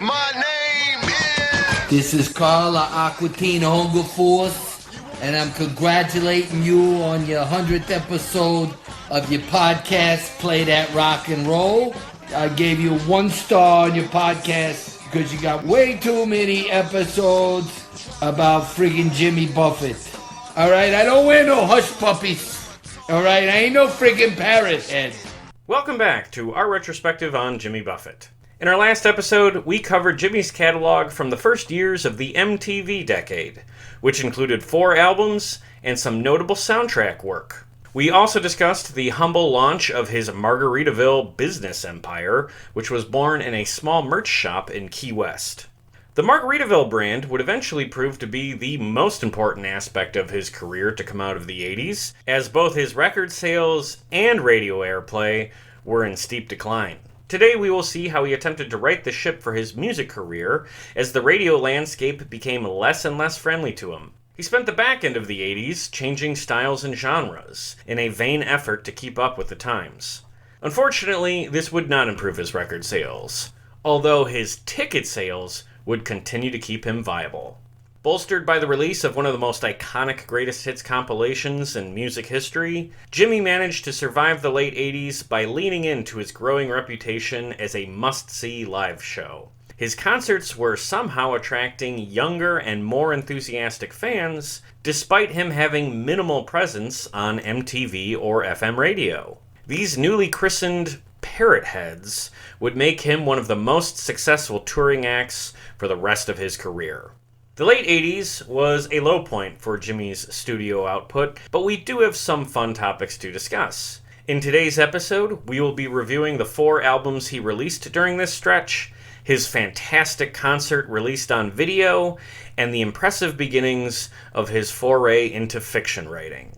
My name is... This is Carla Aquatine Hunger Force, and I'm congratulating you on your 100th episode of your podcast, Play That Rock and Roll. I gave you 1 star on your podcast because you got way too many episodes about friggin' Jimmy Buffett. Alright, I don't wear no hush puppies. Alright, I ain't no friggin' parrot head. Welcome back to our retrospective on Jimmy Buffett. In our last episode, we covered Jimmy's catalog from the first years of the MTV decade, which included 4 albums and some notable soundtrack work. We also discussed the humble launch of his Margaritaville business empire, which was born in a small merch shop in Key West. The Margaritaville brand would eventually prove to be the most important aspect of his career to come out of the 80s, as both his record sales and radio airplay were in steep decline. Today we will see how he attempted to right the ship for his music career as the radio landscape became less and less friendly to him. He spent the back end of the 80s changing styles and genres in a vain effort to keep up with the times. Unfortunately, this would not improve his record sales, although his ticket sales would continue to keep him viable. Bolstered by the release of one of the most iconic greatest hits compilations in music history, Jimmy managed to survive the late 80s by leaning into his growing reputation as a must-see live show. His concerts were somehow attracting younger and more enthusiastic fans, despite him having minimal presence on MTV or FM radio. These newly christened parrot heads would make him one of the most successful touring acts for the rest of his career. The late 80s was a low point for Jimmy's studio output, but we do have some fun topics to discuss. In today's episode, we will be reviewing the 4 albums he released during this stretch, his fantastic concert released on video, and the impressive beginnings of his foray into fiction writing.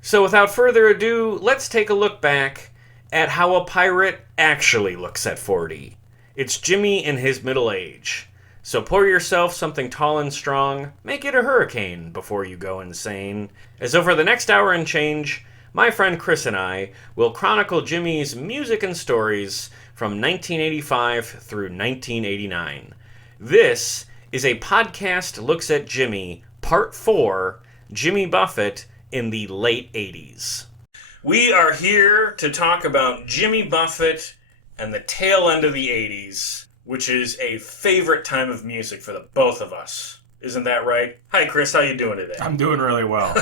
So without further ado, let's take a look back at how a pirate actually looks at 40. It's Jimmy in his middle age. So pour yourself something tall and strong, make it a hurricane before you go insane, as over the next hour and change, my friend Chris and I will chronicle Jimmy's music and stories from 1985 through 1989. This is a podcast looks at Jimmy, Part 4, Jimmy Buffett in the late 80s. We are here to talk about Jimmy Buffett and the tail end of the 80s, which is a favorite time of music for the both of us. Isn't that right? Hi, Chris. How you doing today? I'm doing really well.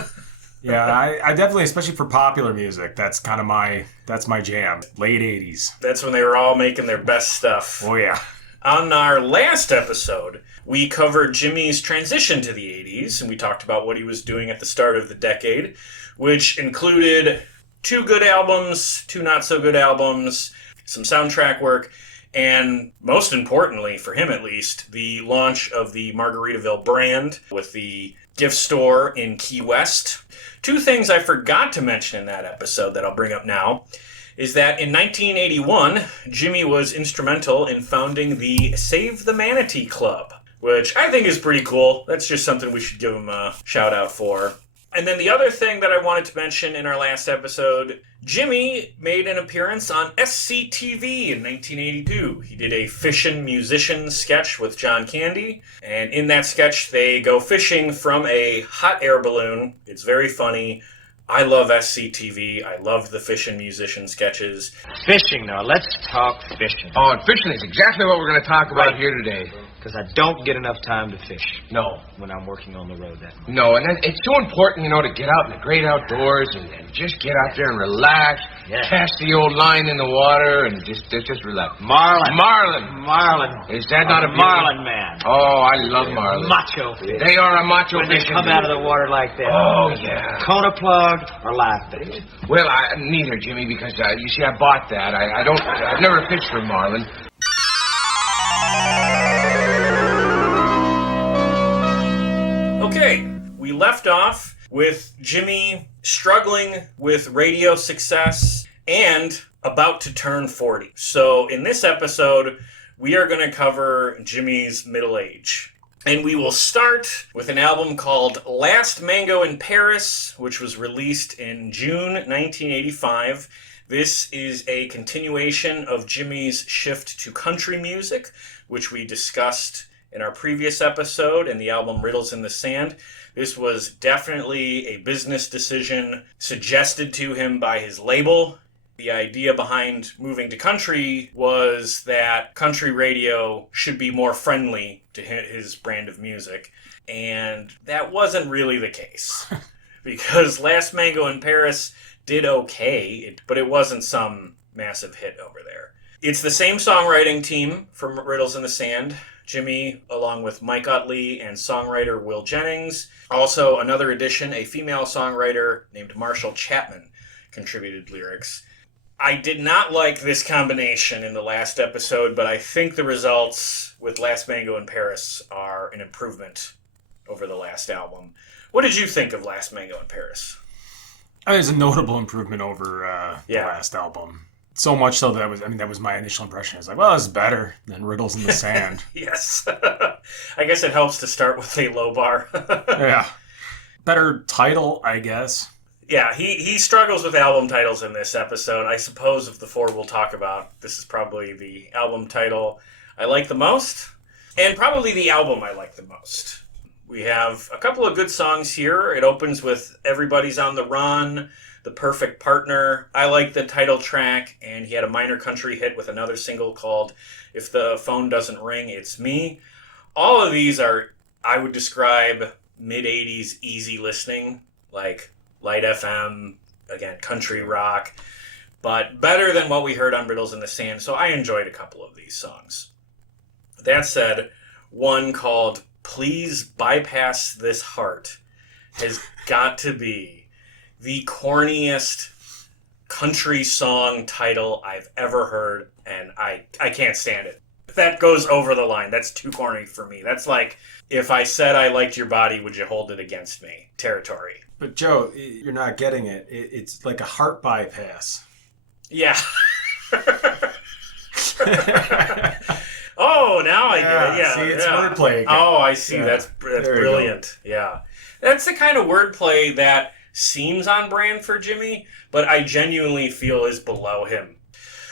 Yeah, I definitely, especially for popular music, that's kind of my jam. Late 80s. That's when they were all making their best stuff. Oh, yeah. On our last episode, we covered Jimmy's transition to the 80s, and we talked about what he was doing at the start of the decade, which included 2 good albums, 2 not-so-good albums, some soundtrack work, and most importantly, for him at least, the launch of the Margaritaville brand with the gift store in Key West. 2 things I forgot to mention in that episode that I'll bring up now is that in 1981, Jimmy was instrumental in founding the Save the Manatee Club, which I think is pretty cool. That's just something we should give him a shout out for. And then the other thing that I wanted to mention in our last episode, Jimmy made an appearance on SCTV in 1982. He did a Fishin' Musician sketch with John Candy, and in that sketch they go fishing from a hot air balloon. It's very funny. I love SCTV. I loved the Fishin' Musician sketches. Fishing, now. Let's talk fishing. Oh, and fishing is exactly what we're going to talk about here today. Because I don't get enough time to fish. No. When I'm working on the road that much. No, and it's so important, to get out in the great outdoors and just get out there and relax. Yeah. Cast the old line in the water and just relax. Marlin. Marlin. Is that not a marlin man? Oh, I love marlin. Macho fish. They are a macho when fish. They come out of the water like that. Oh, yeah. Kona plug or live bait? Well, neither, Jimmy, because you see, I bought that. I've never fished for marlin. Okay, we left off with Jimmy struggling with radio success and about to turn 40. So in this episode, we are going to cover Jimmy's middle age. And we will start with an album called Last Mango in Paris, which was released in June 1985. This is a continuation of Jimmy's shift to country music, which we discussed in our previous episode and the album Riddles in the Sand. This was definitely a business decision suggested to him by his label. The idea behind moving to country was that country radio should be more friendly to his brand of music, and that wasn't really the case. Because Last Mango in Paris did okay, but it wasn't some massive hit over there. It's the same songwriting team from Riddles in the Sand. Jimmy, along with Mike Utley and songwriter Will Jennings. Also, another addition, a female songwriter named Marshall Chapman contributed lyrics. I did not like this combination in the last episode, but I think the results with Last Mango in Paris are an improvement over the last album. What did you think of Last Mango in Paris? I mean, it's a notable improvement over the last album. So much so that was my initial impression. I was like, well, it's better than Riddles in the Sand. Yes. I guess it helps to start with a low bar. Yeah. Better title, I guess. Yeah, he struggles with album titles in this episode. I suppose of the four we'll talk about, this is probably the album title I like the most, and probably the album I like the most. We have a couple of good songs here. It opens with Everybody's on the Run, The Perfect Partner. I like the title track, and he had a minor country hit with another single called If the Phone Doesn't Ring, It's Me. All of these are, I would describe, mid-80s easy listening, like Light FM, again, country rock, but better than what we heard on Riddles in the Sand, so I enjoyed a couple of these songs. That said, one called Please Bypass This Heart has got to be the corniest country song title I've ever heard, and I can't stand it. That goes over the line. That's too corny for me. That's like, if I said I liked your body, would you hold it against me? Territory. But Joe, you're not getting it. It's like a heart bypass. Yeah. Oh, now I get it. Yeah, see, it's wordplay again. Oh, I see. Yeah. That's brilliant. Yeah. That's the kind of wordplay that seems on brand for Jimmy, but I genuinely feel is below him.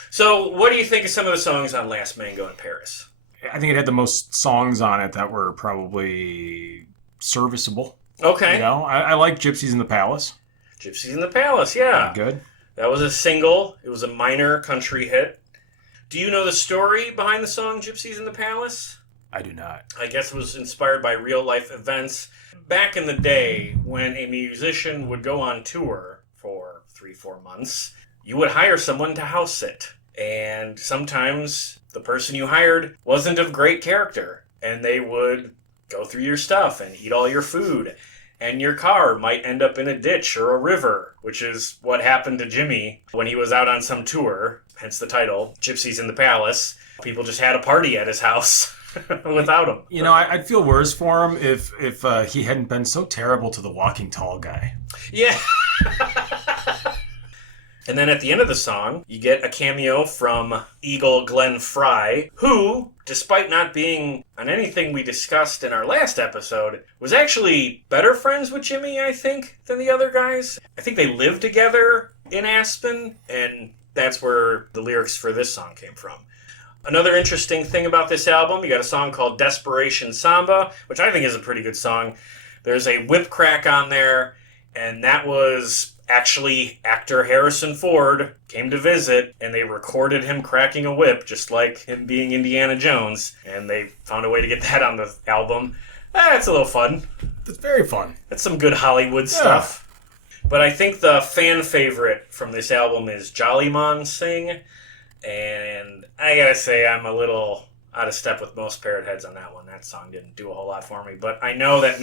So, what do you think of some of the songs on Last Mango in Paris? I think it had the most songs on it that were probably serviceable. Okay. You know, I like Gypsies in the Palace. Gypsies in the Palace, yeah. Good. That was a single. It was a minor country hit. Do you know the story behind the song Gypsies in the Palace? I do not. I guess it was inspired by real-life events. Back in the day, when a musician would go on tour for 3-4 months, you would hire someone to house sit. And sometimes the person you hired wasn't of great character, and they would go through your stuff and eat all your food. And your car might end up in a ditch or a river, which is what happened to Jimmy when he was out on some tour, hence the title, Gypsies in the Palace. People just had a party at his house without him. You know, I'd feel worse for him if he hadn't been so terrible to the walking tall guy. Yeah. And then at the end of the song, you get a cameo from Eagle Glenn Fry, who, despite not being on anything we discussed in our last episode, was actually better friends with Jimmy, I think, than the other guys. I think they lived together in Aspen, and that's where the lyrics for this song came from. Another interesting thing about this album, you got a song called Desperation Samba, which I think is a pretty good song. There's a whip crack on there, and that was actually actor Harrison Ford came to visit, and they recorded him cracking a whip, just like him being Indiana Jones, and they found a way to get that on the album. That's a little fun. It's very fun. That's some good Hollywood stuff. But I think the fan favorite from this album is Jolly Mon Sing, and I gotta say I'm a little out of step with most parrot heads on that one. That song didn't do a whole lot for me, but I know that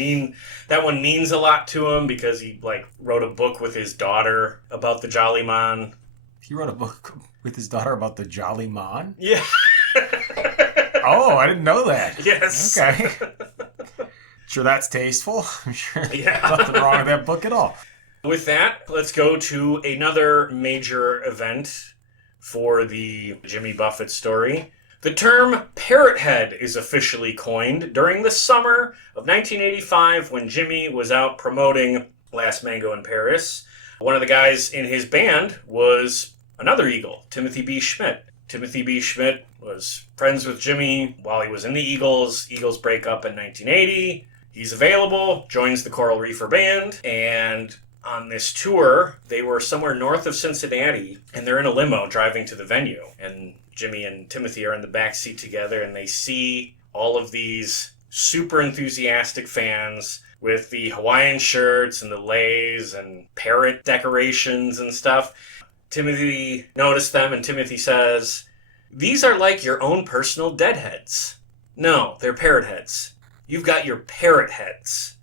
one means a lot to him because he wrote a book with his daughter about the Jolly Mon. He wrote a book with his daughter about the Jolly Mon? Yeah. Oh, I didn't know that. Yes. Okay. Sure, that's tasteful. I'm sure Yeah. nothing wrong with that book at all. With that, let's go to another major event for the Jimmy Buffett story. The term parrot head is officially coined during the summer of 1985 when Jimmy was out promoting Last Mango in Paris. One of the guys in his band was another Eagle, Timothy B. Schmidt. Timothy B. Schmidt was friends with Jimmy while he was in the Eagles. Eagles break up in 1980. He's available, joins the Coral Reefer Band, and on this tour, they were somewhere north of Cincinnati, and they're in a limo driving to the venue. And Jimmy and Timothy are in the back seat together, and they see all of these super enthusiastic fans with the Hawaiian shirts and the leis and parrot decorations and stuff. Timothy noticed them, and Timothy says, "These are like your own personal deadheads." No, they're parrot heads. You've got your parrot heads.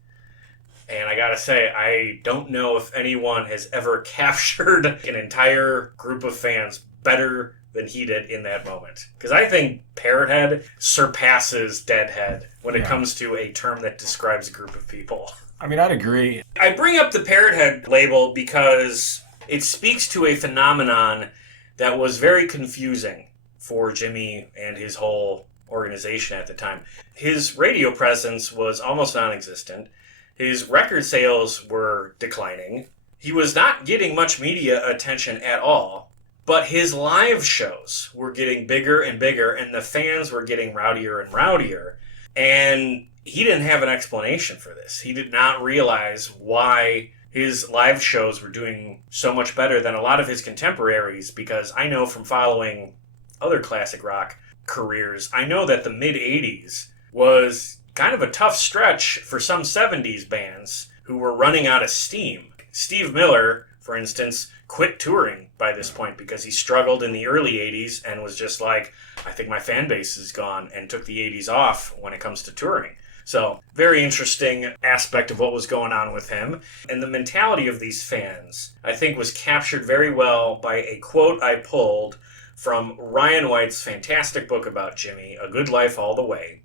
And I gotta say, I don't know if anyone has ever captured an entire group of fans better than he did in that moment. Because I think parrot head surpasses deadhead when it comes to a term that describes a group of people. I mean, I'd agree. I bring up the parrot head label because it speaks to a phenomenon that was very confusing for Jimmy and his whole organization at the time. His radio presence was almost non-existent. His record sales were declining. He was not getting much media attention at all, but his live shows were getting bigger and bigger, and the fans were getting rowdier and rowdier. And he didn't have an explanation for this. He did not realize why his live shows were doing so much better than a lot of his contemporaries, because I know from following other classic rock careers, I know that the mid-80s was kind of a tough stretch for some 70s bands who were running out of steam. Steve Miller, for instance, quit touring by this point because he struggled in the early 80s and was just like, I think my fan base is gone, and took the 80s off when it comes to touring. So, very interesting aspect of what was going on with him. And the mentality of these fans, I think, was captured very well by a quote I pulled from Ryan White's fantastic book about Jimmy, A Good Life All the Way,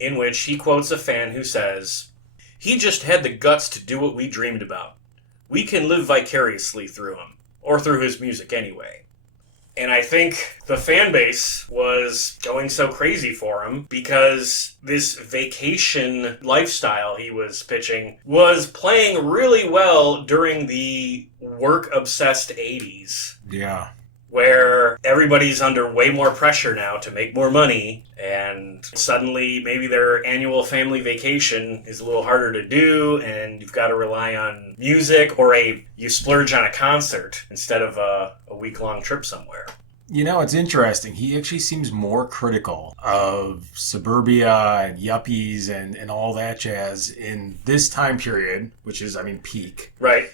in which he quotes a fan who says, "He just had the guts to do what we dreamed about. We can live vicariously through him, or through his music anyway." And I think the fan base was going so crazy for him because this vacation lifestyle he was pitching was playing really well during the work-obsessed 80s. Yeah. Where everybody's under way more pressure now to make more money, and suddenly maybe their annual family vacation is a little harder to do, and you've got to rely on music, or you splurge on a concert instead of a week-long trip somewhere. You know, it's interesting. He actually seems more critical of suburbia and yuppies and all that jazz in this time period, which is, I mean, peak. Right.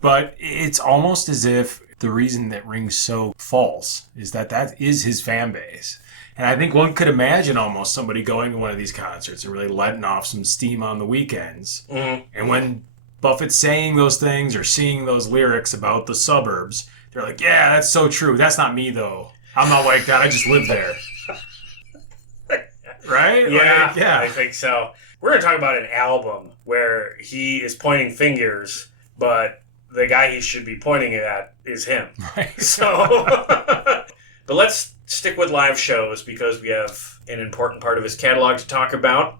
But it's almost as if the reason that rings so false is that is his fan base. And I think one could imagine almost somebody going to one of these concerts and really letting off some steam on the weekends. Mm-hmm. And when Buffett's saying those things or seeing those lyrics about the suburbs, they're like, yeah, that's so true. That's not me, though. I'm not like that. I just live there. Right? Yeah, like, yeah, I think so. We're going to talk about an album where he is pointing fingers, but the guy he should be pointing it at is him. Right. So, but let's stick with live shows because we have an important part of his catalog to talk about.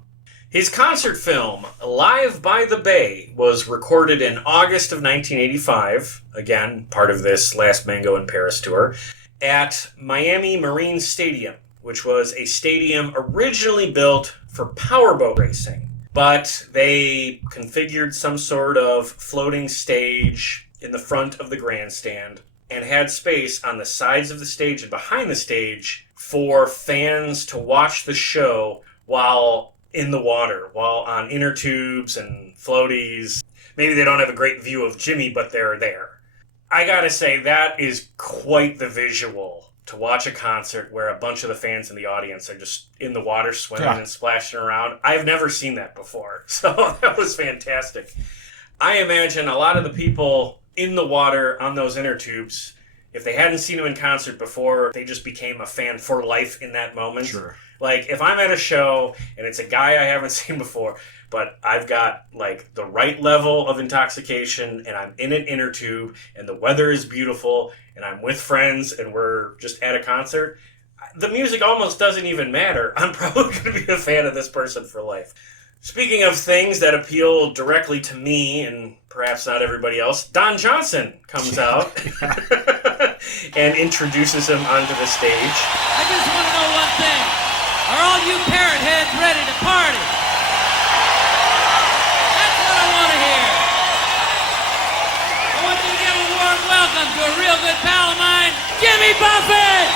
His concert film, Live by the Bay, was recorded in August of 1985, again, part of this Last Mango in Paris tour, at Miami Marine Stadium, which was a stadium originally built for powerboat racing. But they configured some sort of floating stage in the front of the grandstand and had space on the sides of the stage and behind the stage for fans to watch the show while in the water, while on inner tubes and floaties. Maybe they don't have a great view of Jimmy, but they're there. I gotta say, that is quite the visual to watch a concert where a bunch of the fans in the audience are just in the water swimming and splashing around. I've never seen that before, so that was fantastic. I imagine a lot of the people in the water on those inner tubes, if they hadn't seen him in concert before, they just became a fan for life in that moment. Sure. Like, if I'm at a show and it's a guy I haven't seen before, but I've got, like, the right level of intoxication and I'm in an inner tube and the weather is beautiful and I'm with friends and we're just at a concert, the music almost doesn't even matter. I'm probably going to be a fan of this person for life. Speaking of things that appeal directly to me and perhaps not everybody else, Don Johnson comes out and introduces him onto the stage. I just want to know one thing. Are all you parrot heads ready to party? That's what I want to hear. I want you to give a warm welcome to a real good pal of mine, Jimmy Buffett!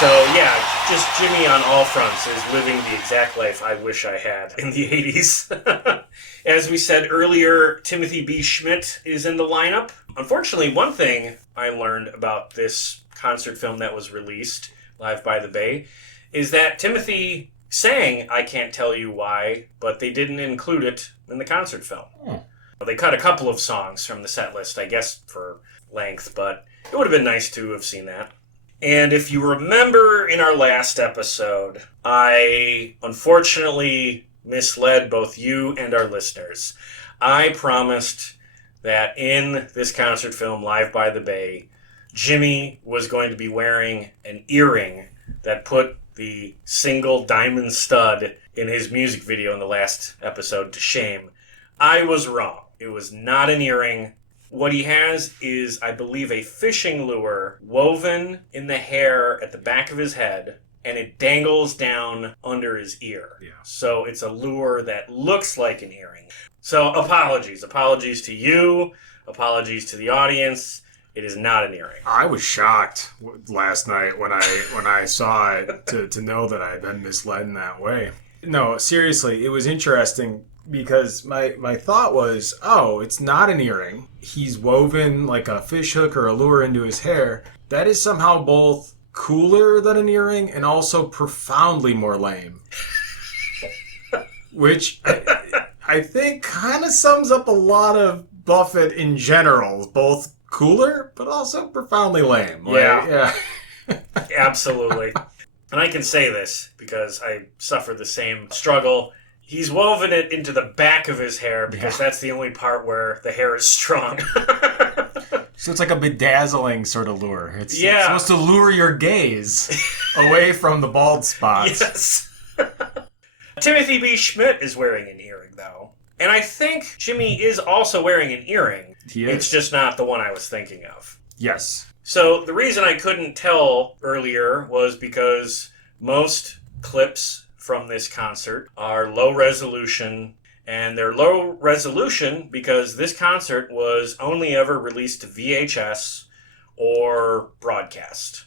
So, yeah, just Jimmy on all fronts is living the exact life I wish I had in the 80s. As we said earlier, Timothy B. Schmidt is in the lineup. Unfortunately, one thing I learned about this concert film that was released, Live by the Bay, is that Timothy sang I Can't Tell You Why, but they didn't include it in the concert film. They cut a couple of songs from the set list, I guess, for length, but it would have been nice to have seen that. And if you remember in our last episode, I unfortunately misled both you and our listeners. I promised that in this concert film, Live by the Bay, Jimmy was going to be wearing an earring that put the single diamond stud in his music video in the last episode to shame. I was wrong. It was not an earring. What he has is, I believe, a fishing lure woven in the hair at the back of his head, and it dangles down under his ear. Yeah. So it's a lure that looks like an earring. So apologies. Apologies to you. Apologies to the audience. It is not an earring. I was shocked last night when I saw it to know that I had been misled in that way. No, seriously, it was interesting because my thought was, oh, it's not an earring. He's woven like a fish hook or a lure into his hair. That is somehow both cooler than an earring and also profoundly more lame. Which I think kind of sums up a lot of Buffett in general. Both cooler, but also profoundly lame. Yeah. Absolutely. And I can say this because I suffered the same struggle. He's woven it into the back of his hair because that's the only part where the hair is strong. So it's like a bedazzling sort of lure. It's supposed to lure your gaze away from the bald spots. Yes. Timothy B. Schmidt is wearing an earring, though. And I think Jimmy is also wearing an earring. He is. It's just not the one I was thinking of. Yes. So the reason I couldn't tell earlier was because most clips from this concert are low resolution, and they're low resolution because this concert was only ever released to VHS or broadcast.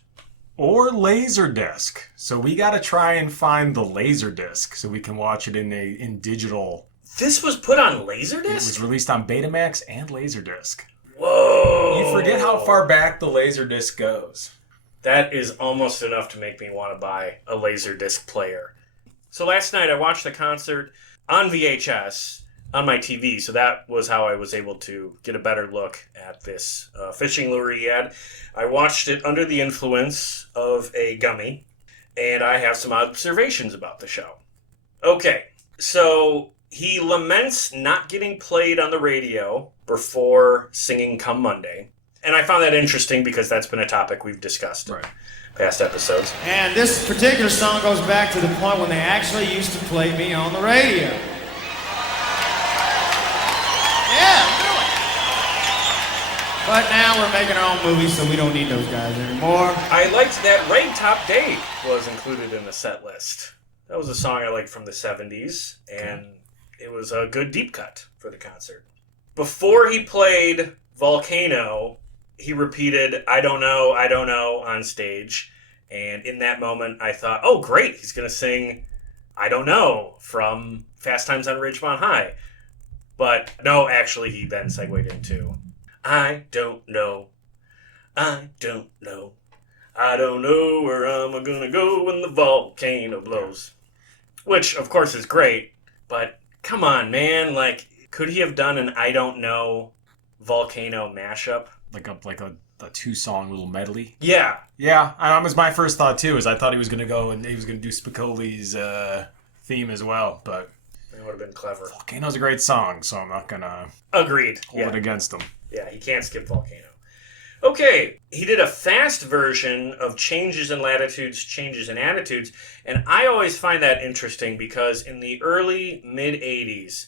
Or Laserdisc. So we got to try and find the Laserdisc so we can watch it in digital. This was put on Laserdisc? It was released on Betamax and Laserdisc. Whoa! You forget how far back the Laserdisc goes. That is almost enough to make me want to buy a Laserdisc player. So last night I watched the concert on VHS on my TV, so that was how I was able to get a better look at this fishing lure he had. I watched it under the influence of a gummy, and I have some observations about the show. Okay, so he laments not getting played on the radio before singing Come Monday, and I found that interesting because that's been a topic we've discussed in past episodes. And this particular song goes back to the point when they actually used to play me on the radio. Yeah, really. But now we're making our own movies, so we don't need those guys anymore. I liked that Ragtop Date was included in the set list. That was a song I liked from the 70s, and it was a good deep cut for the concert. Before he played Volcano, he repeated I don't know, on stage. And in that moment, I thought, oh, great, he's going to sing I Don't Know from Fast Times on Ridgemont High. But no, actually, he then segued into I don't know, I don't know. I don't know where I'm going to go when the volcano blows. Which, of course, is great. But come on, man. Like, could he have done an I don't know volcano mashup? Like a 2-song little medley? Yeah. Yeah, that was my first thought, too, is I thought he was going to go and he was going to do Spicoli's theme as well, but It would have been clever. Volcano's a great song, so I'm not going to Agreed. hold it against him. Yeah, he can't skip Volcano. Okay, he did a fast version of Changes in Latitudes, Changes in Attitudes, and I always find that interesting because in the early, mid-80s,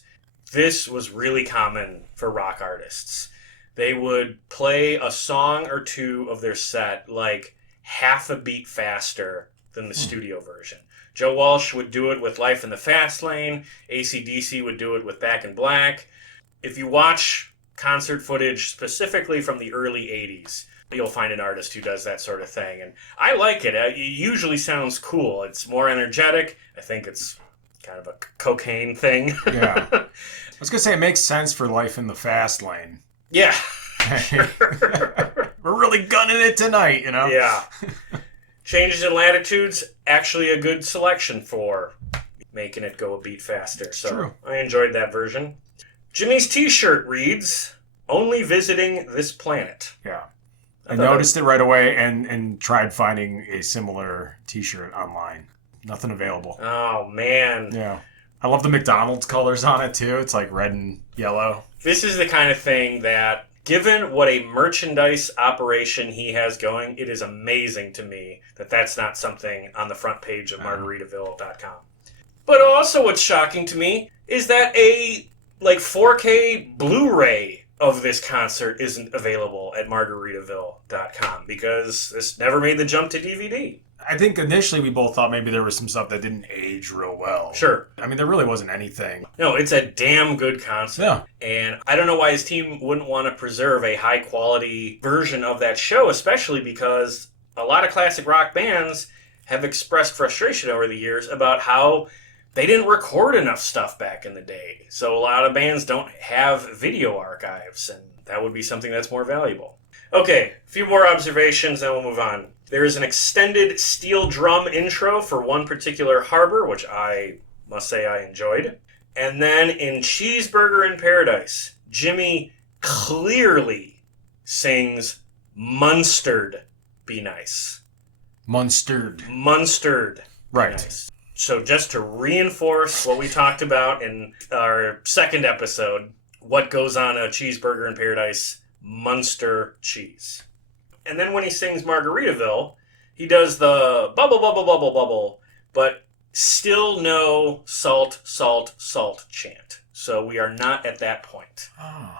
this was really common for rock artists. They would play a song or two of their set like half a beat faster than the studio version. Joe Walsh would do it with Life in the Fast Lane. AC/DC would do it with Back in Black. If you watch concert footage specifically from the early 80s, you'll find an artist who does that sort of thing. And I like it. It usually sounds cool. It's more energetic. I think it's kind of a cocaine thing. Yeah. I was going to say it makes sense for Life in the Fast Lane. Yeah. We're really gunning it tonight, you know? Yeah. Changes in Latitudes, actually a good selection for making it go a beat faster. So True. I enjoyed that version. Jimmy's t-shirt reads, "Only visiting this planet." Yeah. I noticed it right away and tried finding a similar t-shirt online. Nothing available. Oh, man. Yeah. I love the McDonald's colors on it, too. It's like red and yellow. This is the kind of thing that, given what a merchandise operation he has going, it is amazing to me that that's not something on the front page of Margaritaville.com. But also what's shocking to me is that a 4K Blu-ray of this concert isn't available at Margaritaville.com because this never made the jump to DVD. I think initially we both thought maybe there was some stuff that didn't age real well. Sure. I mean, there really wasn't anything. No, it's a damn good concert. Yeah. And I don't know why his team wouldn't want to preserve a high-quality version of that show, especially because a lot of classic rock bands have expressed frustration over the years about how they didn't record enough stuff back in the day. So a lot of bands don't have video archives, and that would be something that's more valuable. Okay, a few more observations, then we'll move on. There is an extended steel drum intro for one particular harbor, which I must say I enjoyed. And then in Cheeseburger in Paradise, Jimmy clearly sings Munstered Be Nice. Munstered. Be Right. nice. So just to reinforce what we talked about in our second episode, what goes on a Cheeseburger in Paradise, Munster cheese. And then when he sings Margaritaville, he does the bubble, bubble, bubble, bubble, but still no salt, salt, salt chant. So we are not at that point. Oh.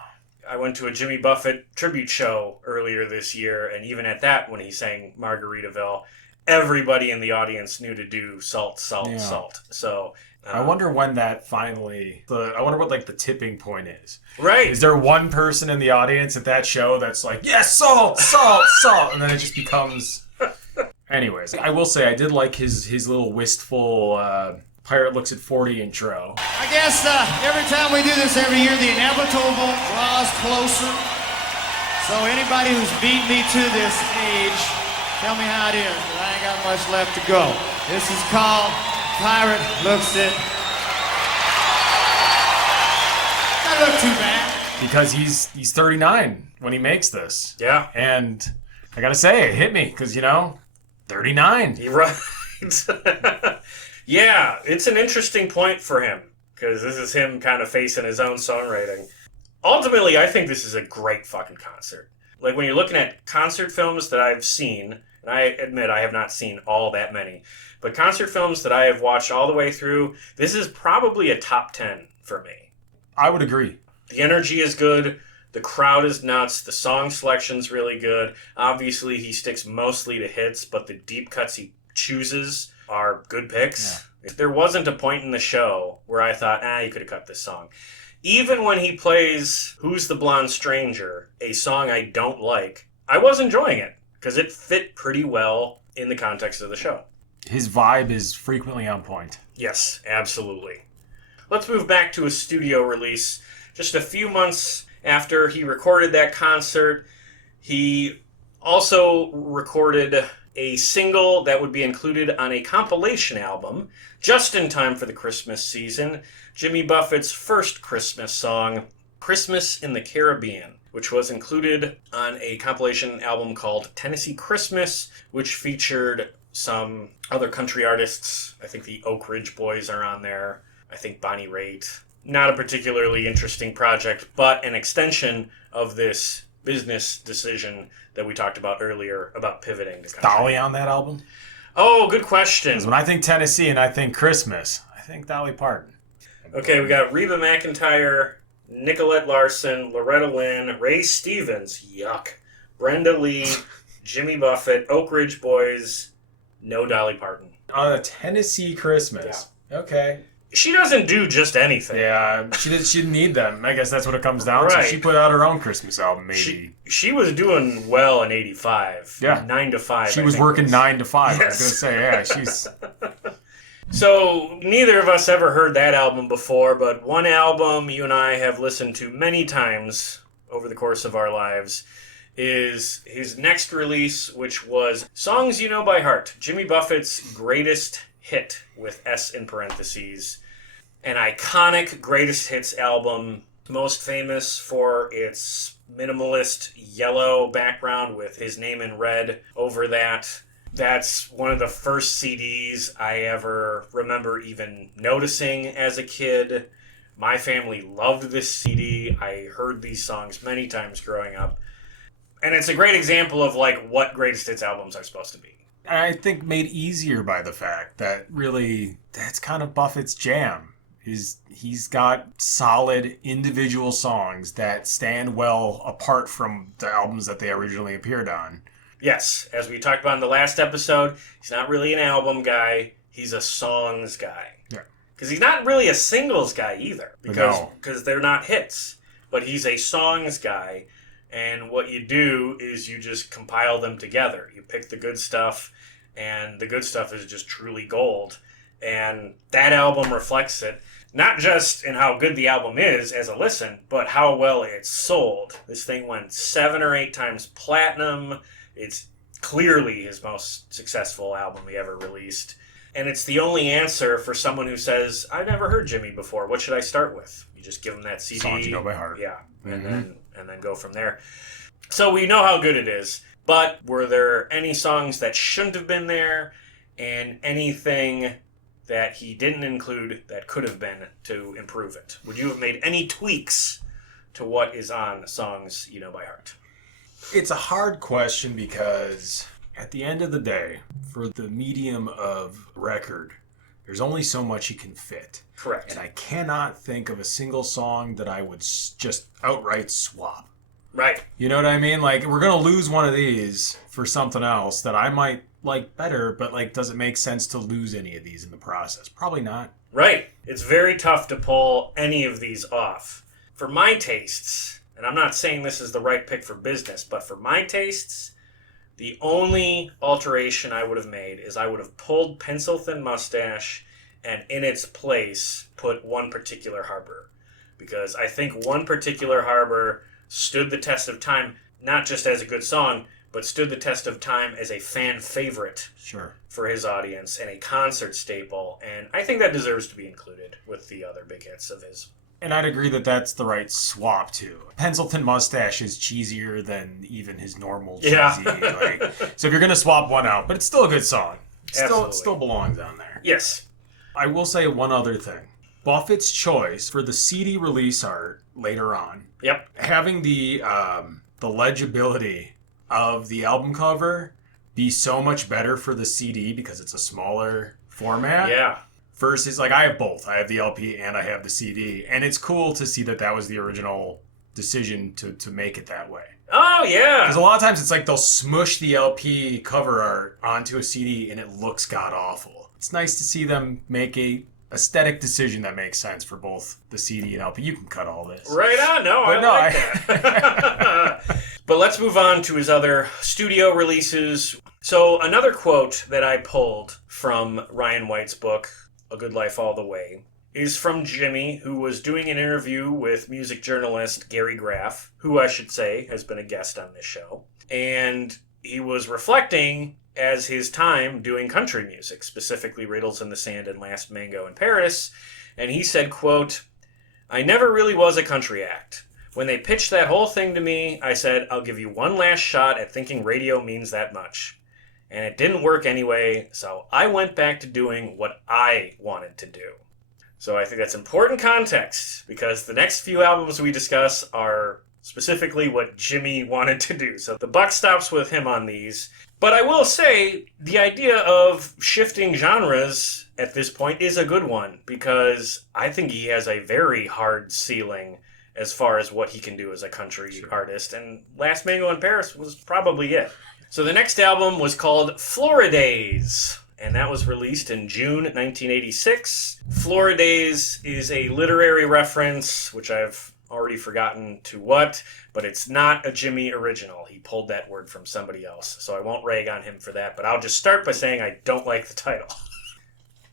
I went to a Jimmy Buffett tribute show earlier this year, and even at that, when he sang Margaritaville, everybody in the audience knew to do salt, salt, salt. So I wonder when that finally... I wonder what the tipping point is. Right. Is there one person in the audience at that show that's like, yes, salt, salt, salt, and then it just becomes... Anyways, I will say I did like his little wistful Pirate Looks at 40 intro. I guess every time we do this every year, the inevitable draws closer. So anybody who's beat me to this age, tell me how it is, but I ain't got much left to go. This is called Pirate Looks at... Doesn't look too bad. Because he's 39 when he makes this. Yeah. And I gotta say, it hit me, because, 39. You're right. Yeah, it's an interesting point for him, because this is him kind of facing his own songwriting. Ultimately, I think this is a great fucking concert. Like, when you're looking at concert films that I've seen, and I admit I have not seen all that many, but concert films that I have watched all the way through, this is probably a top 10 for me. I would agree. The energy is good. The crowd is nuts. The song selection's really good. Obviously, he sticks mostly to hits, but the deep cuts he chooses are good picks. Yeah. There wasn't a point in the show where I thought, you could have cut this song. Even when he plays Who's the Blonde Stranger, a song I don't like, I was enjoying it because it fit pretty well in the context of the show. His vibe is frequently on point. Yes, absolutely. Let's move back to a studio release. Just a few months after he recorded that concert, he also recorded a single that would be included on a compilation album just in time for the Christmas season, Jimmy Buffett's first Christmas song, Christmas in the Caribbean, which was included on a compilation album called Tennessee Christmas, which featured some other country artists. I think the Oak Ridge Boys are on there. I think Bonnie Raitt. Not a particularly interesting project, but an extension of this business decision that we talked about earlier about pivoting to country. Dolly on that album? Oh, good question. Because when I think Tennessee and I think Christmas, I think Dolly Parton. Okay, we got Reba McEntire, Nicolette Larson, Loretta Lynn, Ray Stevens, yuck, Brenda Lee, Jimmy Buffett, Oak Ridge Boys, no Dolly Parton. On a Tennessee Christmas. Yeah. Okay. She doesn't do just anything. Yeah, she didn't need them. I guess that's what it comes down Right. to. She put out her own Christmas album, maybe. She was doing well in 85. Yeah. 9 to 5. She was working 9 to 5. Yes. I was going to say, yeah, she's... So, neither of us ever heard that album before, but one album you and I have listened to many times over the course of our lives is his next release, which was Songs You Know by Heart, Jimmy Buffett's greatest hit, with S in parentheses. An iconic greatest hits album, most famous for its minimalist yellow background with his name in red over that. That's one of the first CDs I ever remember even noticing as a kid. My family loved this CD. I heard these songs many times growing up. And it's a great example of like what greatest hits albums are supposed to be. I think made easier by the fact that really that's kind of Buffett's jam. He's got solid individual songs that stand well apart from the albums that they originally appeared on. Yes, as we talked about in the last episode, he's not really an album guy. He's a songs guy. Yeah. Because he's not really a singles guy either. Because they're not hits. But he's a songs guy. And what you do is you just compile them together. You pick the good stuff, and the good stuff is just truly gold. And that album reflects it. Not just in how good the album is as a listen, but how well it's sold. This thing went 7 or 8 times platinum. It's clearly his most successful album he ever released. And it's the only answer for someone who says, I've never heard Jimmy before. What should I start with? You just give them that CD. Songs You Know by Heart. Yeah, and then go from there. So we know how good it is. But were there any songs that shouldn't have been there? And anything that he didn't include that could have been to improve it? Would you have made any tweaks to what is on Songs You Know by Heart? It's a hard question because at the end of the day, for the medium of record, there's only so much you can fit. Correct. And I cannot think of a single song that I would just outright swap. Right. You know what I mean? Like, we're going to lose one of these for something else that I might like better, but like, does it make sense to lose any of these in the process? Probably not. Right. It's very tough to pull any of these off. For my tastes, and I'm not saying this is the right pick for business, but for my tastes, the only alteration I would have made is I would have pulled Pencil Thin Mustache and in its place put One Particular Harbor. Because I think One Particular Harbor stood the test of time, not just as a good song, but stood the test of time as a fan favorite for his audience and a concert staple. And I think that deserves to be included with the other big hits of his. And I'd agree that that's the right swap, too. Pencil Thin Mustache is cheesier than even his normal cheesy. Yeah. So if you're going to swap one out, but it's still a good song. Absolutely. It still belongs on there. Yes. I will say one other thing. Buffett's choice for the CD release art later on. Yep. Having the legibility of the album cover be so much better for the CD because it's a smaller format. Yeah. Versus, like, I have both. I have the LP and I have the CD. And it's cool to see that was the original decision to make it that way. Oh, yeah. Because a lot of times it's like they'll smush the LP cover art onto a CD and it looks god-awful. It's nice to see them make a aesthetic decision that makes sense for both the CD and LP. You can cut all this. Right on. No, I like that. But let's move on to his other studio releases. So another quote that I pulled from Ryan White's book, A Good Life All the Way, is from Jimmy, who was doing an interview with music journalist Gary Graff, who I should say has been a guest on this show. And he was reflecting as his time doing country music, specifically Riddles in the Sand and Last Mango in Paris. And he said, quote, "I never really was a country act. When they pitched that whole thing to me, I said, I'll give you one last shot at thinking radio means that much. And it didn't work anyway, so I went back to doing what I wanted to do." So I think that's important context, because the next few albums we discuss are specifically what Jimmy wanted to do. So the buck stops with him on these. But I will say the idea of shifting genres at this point is a good one, because I think he has a very hard ceiling as far as what he can do as a country artist. And Last Mango in Paris was probably it. So the next album was called Floridays, and that was released in June 1986. Floridays is a literary reference, which I've already forgotten to what, but it's not a Jimmy original. He pulled that word from somebody else, so I won't rag on him for that, but I'll just start by saying I don't like the title.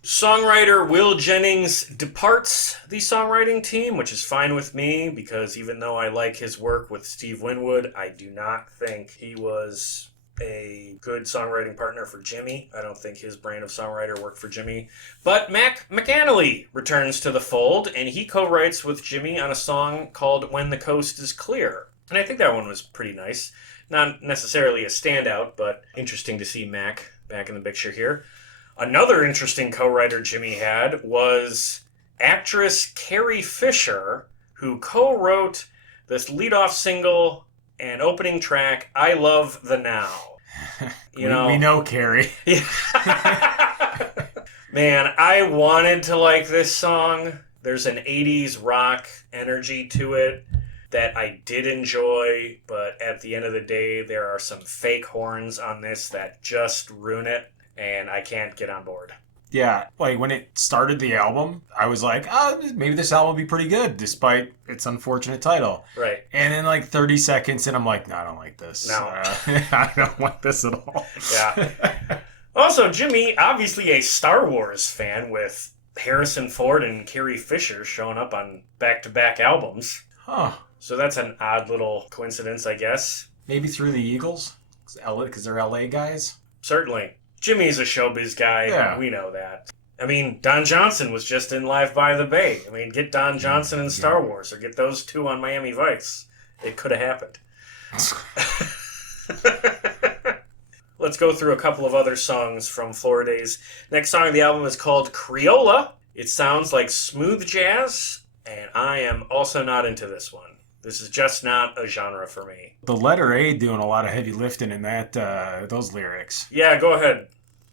Songwriter Will Jennings departs the songwriting team, which is fine with me, because even though I like his work with Steve Winwood, I do not think he was a good songwriting partner for Jimmy. I don't think his brand of songwriter worked for Jimmy. But Mac McAnally returns to the fold, and he co-writes with Jimmy on a song called When the Coast is Clear. And I think that one was pretty nice. Not necessarily a standout, but interesting to see Mac back in the picture here. Another interesting co-writer Jimmy had was actress Carrie Fisher, who co-wrote this lead-off single and opening track, I Love the Now. We know Carrie. Yeah. Man, I wanted to like this song. There's an 80s rock energy to it that I did enjoy, but at the end of the day, there are some fake horns on this that just ruin it, and I can't get on board. Yeah, like when it started the album, I was like, oh, maybe this album will be pretty good, despite its unfortunate title. Right. And then like 30 seconds, and I'm like, no, I don't like this. No. I don't like this at all. Yeah. Also, Jimmy, obviously a Star Wars fan, with Harrison Ford and Carrie Fisher showing up on back-to-back albums. Huh. So that's an odd little coincidence, I guess. Maybe through the Eagles? Because they're LA guys? Certainly. Jimmy's a showbiz guy. Yeah. We know that. I mean, Don Johnson was just in Live by the Bay. I mean, get Don Johnson in Star Wars, or get those two on Miami Vice. It could have happened. Let's go through a couple of other songs from Floridays. Next song of the album is called Creola. It sounds like smooth jazz, and I am also not into this one. This is just not a genre for me. The letter A doing a lot of heavy lifting in that those lyrics. Yeah, go ahead.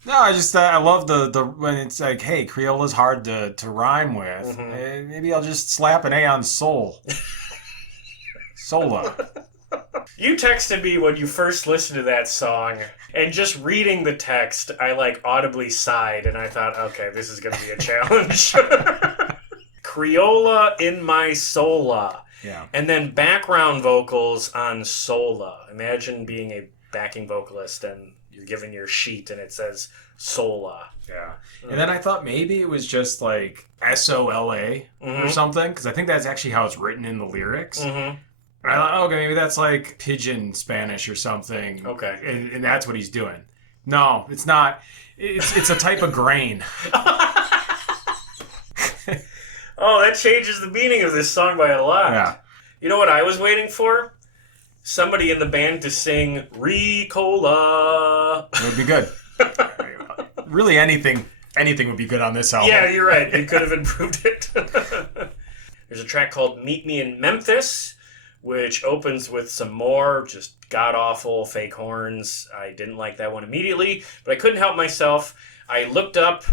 No, I just I love the when it's like, hey, Creola's hard to rhyme with. Mm-hmm. Maybe I'll just slap an A on soul. Sola. You texted me when you first listened to that song, and just reading the text, I like audibly sighed, and I thought, okay, this is going to be a challenge. Creola in my sola. Yeah. And then background vocals on sola. Imagine being a backing vocalist and you're given your sheet and it says sola. Yeah. And then I thought maybe it was just like S-O-L-A or something, because I think that's actually how it's written in the lyrics. Mm-hmm. And I thought, okay, maybe that's like pidgin Spanish or something. Okay. And that's what he's doing. No, it's not. It's a type of grain. Oh, that changes the meaning of this song by a lot. Yeah. You know what I was waiting for? Somebody in the band to sing Ricola. It would be good. Really, anything would be good on this album. Yeah, you're right. It could have improved it. There's a track called Meet Me in Memphis, which opens with some more just god-awful fake horns. I didn't like that one immediately, but I couldn't help myself. I looked up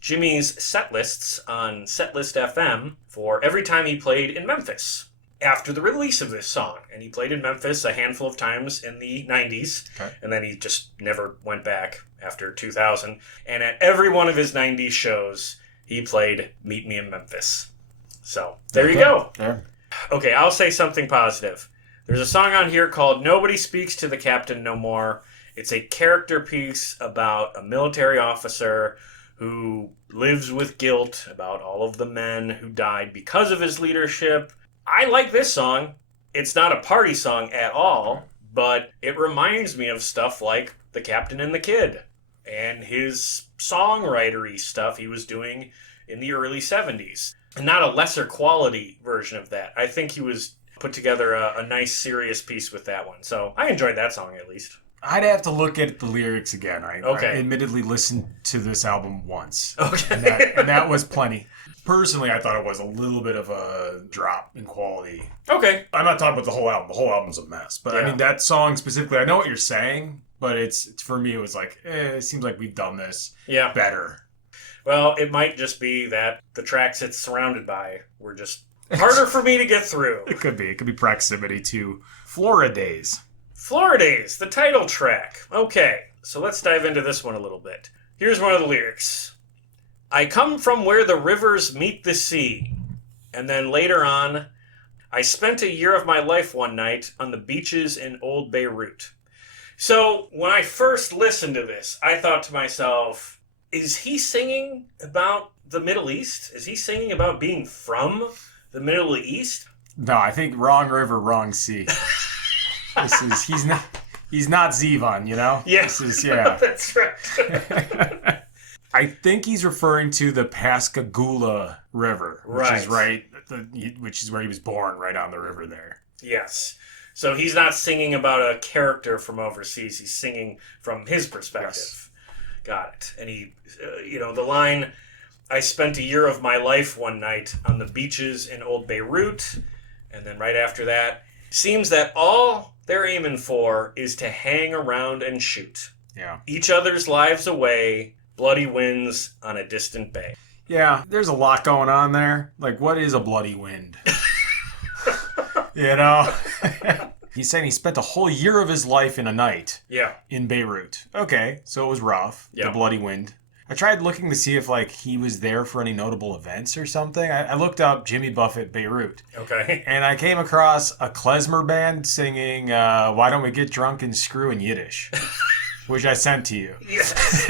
Jimmy's set lists on Setlist FM for every time he played in Memphis after the release of this song. And he played in Memphis a handful of times in the 90s, and then he just never went back after 2000. And at every one of his 90s shows, he played Meet Me in Memphis. So, there you go. There. Okay, I'll say something positive. There's a song on here called Nobody Speaks to the Captain No More. It's a character piece about a military officer who lives with guilt about all of the men who died because of his leadership. I like this song. It's not a party song at all, but it reminds me of stuff like The Captain and the Kid and his songwritery stuff he was doing in the early 70s. And not a lesser quality version of that. I think he was put together a nice, serious piece with that one. So I enjoyed that song, at least. I'd have to look at the lyrics again. I Okay. admittedly listened to this album once. Okay. And that was plenty. Personally, I thought it was a little bit of a drop in quality. Okay. I'm not talking about the whole album. The whole album's a mess. But I mean, that song specifically, I know what you're saying, but it's for me, it was like, it seems like we've done this better. Well, it might just be that the tracks it's surrounded by were just harder for me to get through. It could be. It could be proximity to Florida Days. Florida Days, the title track. Okay, so let's dive into this one a little bit. Here's one of the lyrics. I come from where the rivers meet the sea. And then later on, I spent a year of my life one night on the beaches in old Beirut. So when I first listened to this, I thought to myself, is he singing about the Middle East? Is he singing about being from the Middle East? No, I think wrong river, wrong sea. He's not Zevon, you know? Yes, that's right. I think he's referring to the Pascagoula River, which is where he was born, right on the river there. Yes. So he's not singing about a character from overseas. He's singing from his perspective. Yes. Got it. And he, the line, I spent a year of my life one night on the beaches in old Beirut. And then right after that, seems that all they're aiming for is to hang around and shoot. Yeah. Each other's lives away, bloody winds on a distant bay. Yeah, there's a lot going on there. Like, what is a bloody wind? You know? He's saying he spent a whole year of his life in a night in Beirut. Okay, so it was rough, the bloody wind. I tried looking to see if, like, he was there for any notable events or something. I looked up Jimmy Buffett, Beirut. Okay. And I came across a klezmer band singing Why Don't We Get Drunk and Screw in Yiddish, which I sent to you. Yes.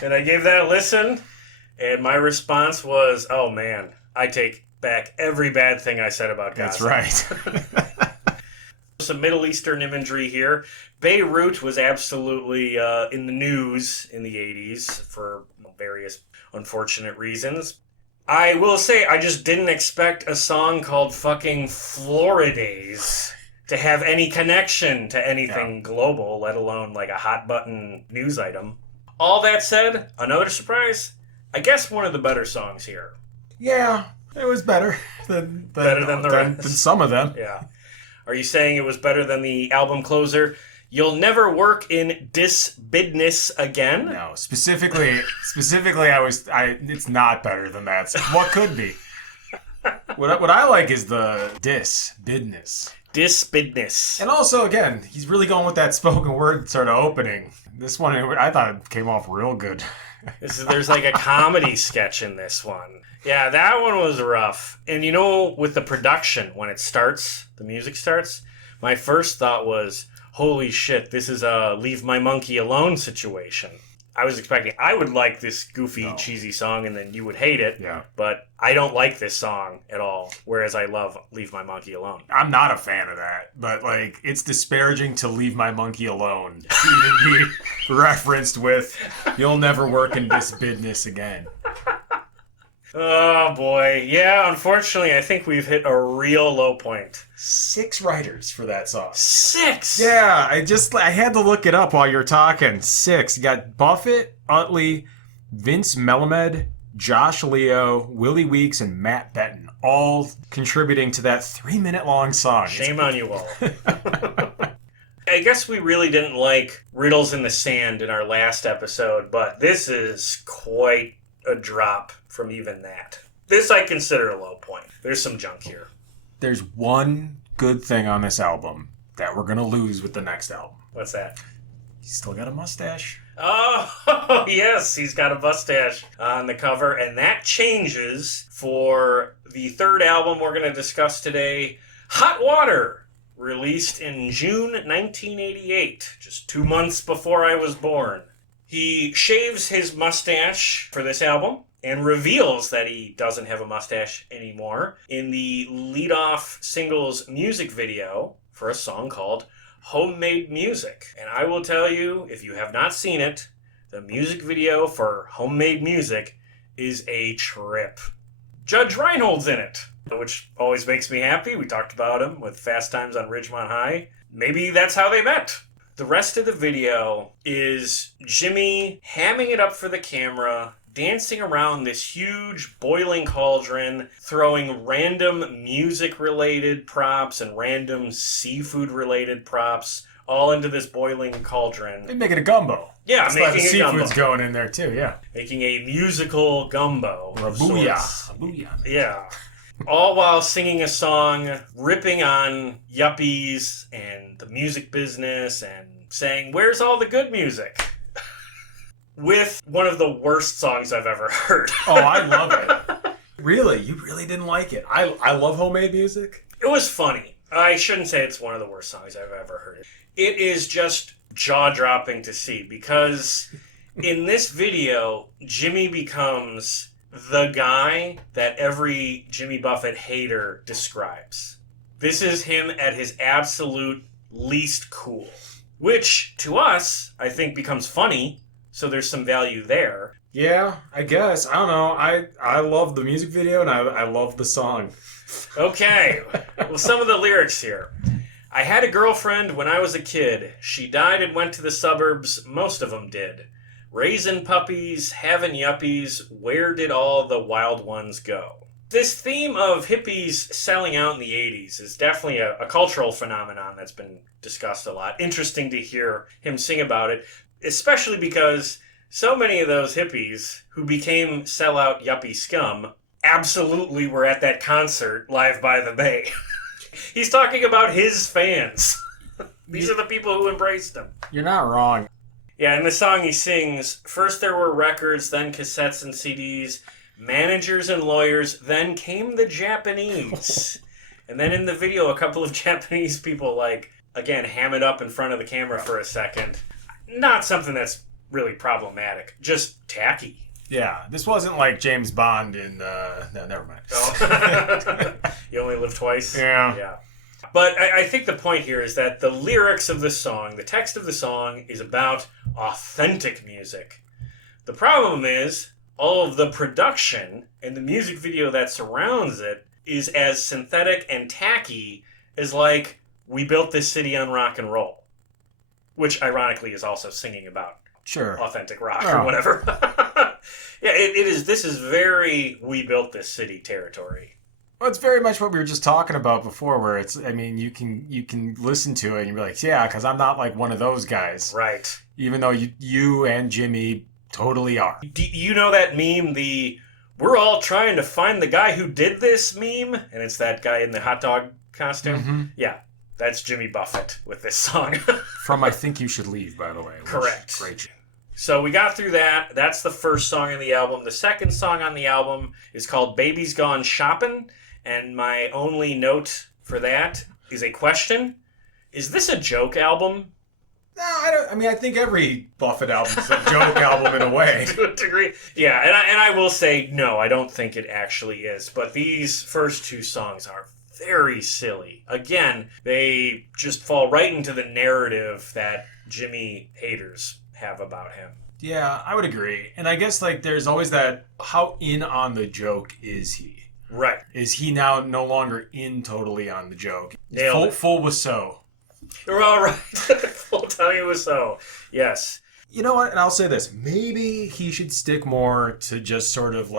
And I gave that a listen, and my response was, oh, man, I take back every bad thing I said about Gaza. That's right. Some Middle Eastern imagery here. Beirut was absolutely in the news in the 80s for various unfortunate reasons. I will say I just didn't expect a song called fucking Florida Days to have any connection to anything global, let alone like a hot button news item. All that said, another surprise, I guess one of the better songs here. Yeah, it was better than some of them. Yeah. Are you saying it was better than the album closer, You'll Never Work in Dis Business Again? No, specifically, it's not better than that. So what could be? What I like is the business. Dis business. And also, again, he's really going with that spoken word sort of opening. This one, I thought it came off real good. There's like a comedy sketch in this one. Yeah, that one was rough. And you know, with the production, when it starts, the music starts, my first thought was, holy shit, this is a Leave My Monkey Alone situation. I was expecting I would like this goofy, cheesy song and then you would hate it. Yeah. But I don't like this song at all, whereas I love Leave My Monkey Alone. I'm not a fan of that, but like it's disparaging to Leave My Monkey Alone to even be referenced with You'll Never Work in This Business Again. Oh boy. Yeah, unfortunately I think we've hit a real low point. 6 writers for that song. 6? Yeah, I had to look it up while you're talking. 6. You got Buffett, Utley, Vince Melamed, Josh Leo, Willie Weeks, and Matt Benton, all contributing to that 3-minute long song. Shame on you all. I guess we really didn't like Riddles in the Sand in our last episode, but this is quite a drop from even that. This I consider a low point. There's some junk here. There's one good thing on this album that we're going to lose with the next album. What's that? He's still got a mustache. Oh, yes, he's got a mustache on the cover, and that changes for the third album we're going to discuss today, Hot Water, released in June 1988, just 2 months before I was born. He shaves his mustache for this album and reveals that he doesn't have a mustache anymore in the lead-off singles music video for a song called Homemade Music. And I will tell you, if you have not seen it, the music video for Homemade Music is a trip. Judge Reinhold's in it, which always makes me happy. We talked about him with Fast Times on Ridgemont High. Maybe that's how they met. The rest of the video is Jimmy hamming it up for the camera, dancing around this huge boiling cauldron, throwing random music-related props and random seafood-related props all into this boiling cauldron. They're making a gumbo. Yeah, That's making why the a gumbo. seafood's going in there too, yeah. Making a musical gumbo. Or a of booyah. sorts. A booyah. Yeah. All while singing a song, ripping on yuppies and the music business and saying, "Where's all the good music?" With one of the worst songs I've ever heard. Oh, I love it. Really? You really didn't like it? I love homemade music. It was funny. I shouldn't say it's one of the worst songs I've ever heard. It is just jaw-dropping to see because in this video, Jimmy becomes the guy that every Jimmy Buffett hater describes. This is him at his absolute least cool, which to us, I think becomes funny, so there's some value there. Yeah, I guess. I don't know. I love the music video and I love the song. Okay, well, some of the lyrics here. I had a girlfriend when I was a kid. She died and went to the suburbs. Most of them did. Raising puppies, having yuppies. Where did all the wild ones go? This theme of hippies selling out in the 80s is definitely a cultural phenomenon that's been discussed a lot. Interesting to hear him sing about it, especially because so many of those hippies who became sellout yuppie scum absolutely were at that concert live by the bay. He's talking about his fans. These are the people who embraced him. You're not wrong. Yeah, in the song he sings, first there were records, then cassettes and CDs, managers and lawyers, then came the Japanese. And then in the video, a couple of Japanese people, again, ham it up in front of the camera for a second. Not something that's really problematic, just tacky. Yeah, this wasn't like James Bond in, no, never mind. Oh. You only live twice? Yeah. But I think the point here is that the lyrics of the song, the text of the song, is about authentic music. The problem is, all of the production and the music video that surrounds it is as synthetic and tacky as, we built this city on rock and roll. Which, ironically, is also singing about authentic rock or whatever. Yeah, it is. This is very we built this city territory. Well, it's very much what we were just talking about before, where it's, I mean, you can listen to it and you're like, yeah, because I'm not like one of those guys. Right. Even though you and Jimmy totally are. Do you know that meme, we're all trying to find the guy who did this meme? And it's that guy in the hot dog costume? Mm-hmm. Yeah, that's Jimmy Buffett with this song. From I Think You Should Leave, by the way. Correct. Great. So we got through that. That's the first song on the album. The second song on the album is called Baby's Gone Shoppin'. And my only note for that is a question. Is this a joke album? No, I don't. I mean, I think every Buffett album is a joke album in a way. To a degree. Yeah, and I will say, no, I don't think it actually is. But these first two songs are very silly. Again, they just fall right into the narrative that Jimmy haters have about him. Yeah, I would agree. And I guess, there's always that, how in on the joke is he? Right. Is he now no longer in totally on the joke? Nailed it. Full was so. You're all right. Full Tommy was so. Yes. You know what? And I'll say this. Maybe he should stick more to just sort of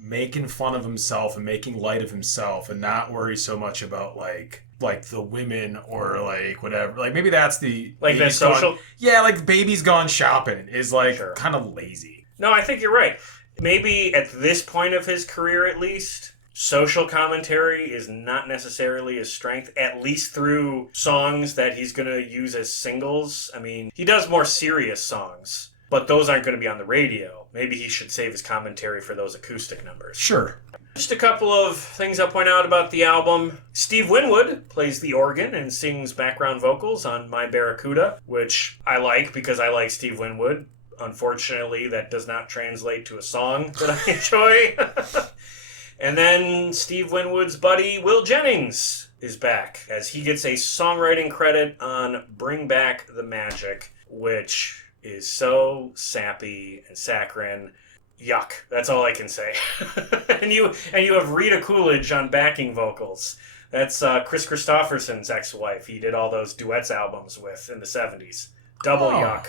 making fun of himself and making light of himself and not worry so much about like the women or whatever. Maybe that's the that social. Baby's Gone Shopping is kind of lazy. No, I think you're right. Maybe at this point of his career, at least, social commentary is not necessarily his strength, at least through songs that he's going to use as singles. I mean, he does more serious songs, but those aren't going to be on the radio. Maybe he should save his commentary for those acoustic numbers. Sure. Just a couple of things I'll point out about the album. Steve Winwood plays the organ and sings background vocals on My Barracuda, which I like because I like Steve Winwood. Unfortunately, that does not translate to a song that I enjoy. And then Steve Winwood's buddy, Will Jennings, is back, as he gets a songwriting credit on Bring Back the Magic, which is so sappy and saccharine. Yuck. That's all I can say. and you have Rita Coolidge on backing vocals. That's Chris Christopherson's ex-wife. He did all those duets albums with in the 70s. Double yuck.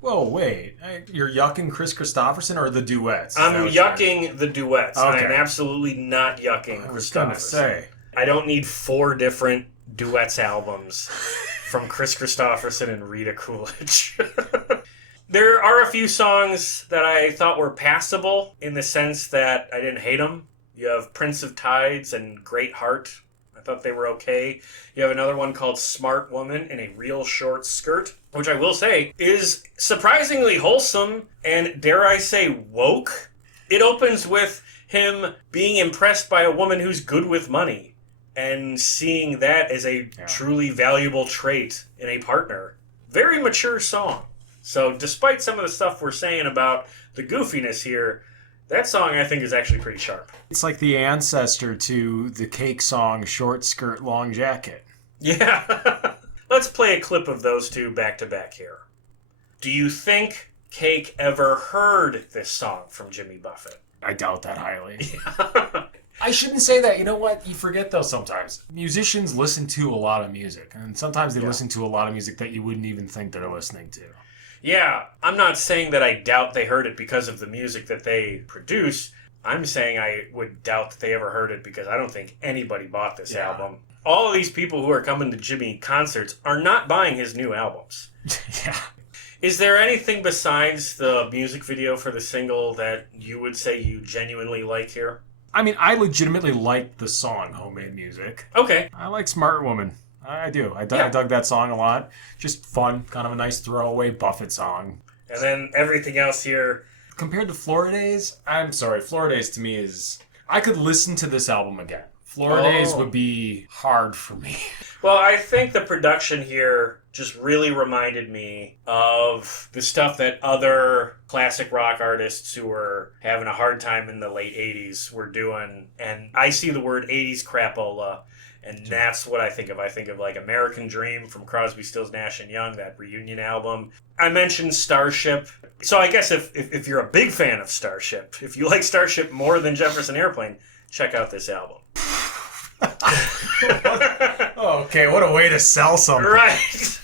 Whoa, wait. You're yucking Chris Christopherson or the duets? I'm yucking the duets. Okay. I'm absolutely not yucking I was going to say. I don't need 4 different duets albums from Chris Christopherson and Rita Coolidge. There are a few songs that I thought were passable in the sense that I didn't hate them. You have Prince of Tides and Great Heart. I thought they were okay. You have another one called Smart Woman in a Real Short Skirt, which I will say is surprisingly wholesome and, dare I say, woke. It opens with him being impressed by a woman who's good with money and seeing that as a truly valuable trait in a partner. Very mature song. So despite some of the stuff we're saying about the goofiness here, that song I think is actually pretty sharp. It's like the ancestor to the Cake song Short Skirt, Long Jacket. Yeah. Let's play a clip of those two back to back here. Do you think Cake ever heard this song from Jimmy Buffett? I doubt that highly. I shouldn't say that. You know what? You forget, though, sometimes. Musicians listen to a lot of music, and sometimes they listen to a lot of music that you wouldn't even think they're listening to. Yeah, I'm not saying that I doubt they heard it because of the music that they produce. I'm saying I would doubt that they ever heard it because I don't think anybody bought this album. All of these people who are coming to Jimmy concerts are not buying his new albums. Yeah. Is there anything besides the music video for the single that you would say you genuinely like here? I mean, I legitimately like the song Homemade Music. Okay. I like Smart Woman. I do. I dug that song a lot. Just fun, kind of a nice throwaway Buffett song. And then everything else here. Compared to Floridays, I'm sorry, Floridays to me is... I could listen to this album again. Floridays would be hard for me. Well, I think the production here just really reminded me of the stuff that other classic rock artists who were having a hard time in the late 80s were doing. And I see the word 80s crapola, and that's what I think of. I think of like American Dream from Crosby, Stills, Nash & Young, that reunion album. I mentioned Starship. So I guess if you're a big fan of Starship, if you like Starship more than Jefferson Airplane, check out this album. Okay, what a way to sell something. Right.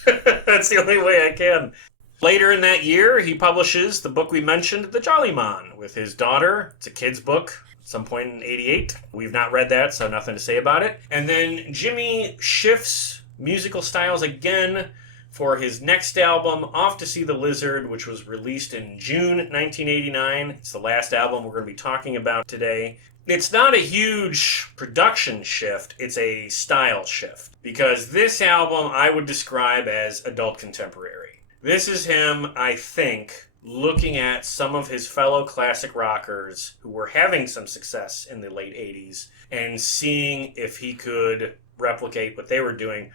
That's the only way I can. Later in that year, he publishes the book we mentioned, The Jolly Man, with his daughter. It's a kid's book. Some point in 88. We've not read that, so nothing to say about it. And then Jimmy shifts musical styles again for his next album, Off to See the Lizard, which was released in June 1989. It's the last album we're going to be talking about today. It's not a huge production shift, it's a style shift. Because this album I would describe as adult contemporary. This is him, I think, looking at some of his fellow classic rockers who were having some success in the late 80s and seeing if he could replicate what they were doing,